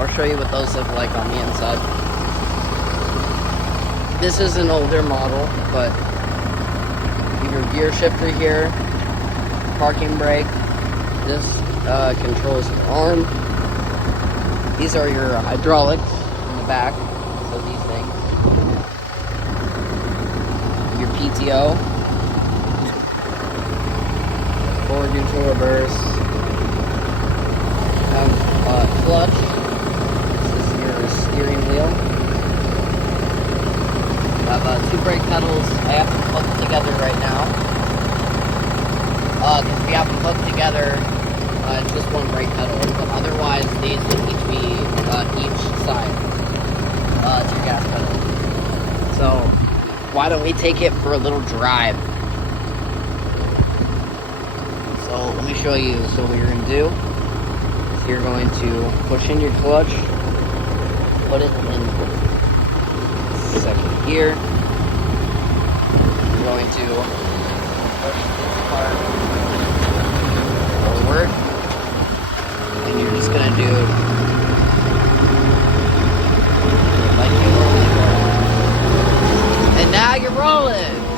I'll show you what those look like on the inside. This is an older model, but your gear shifter here, parking brake. This controls your arm. These are your hydraulics in the back. So these things. Your PTO. Forward neutral reverse. Clutch. This is your steering wheel. I have 2 brake pedals. I have them hooked together right now. Because we have them hooked together, it's just 1 brake pedal. But otherwise, these would each be each side to your gas pedal. So why don't we take it for a little drive? So let me show you. So what you're going to do is you're going to push in your clutch, put it in 2nd gear. You're going to push this part forward, and you're just going to do like you normally go. And now you're rolling.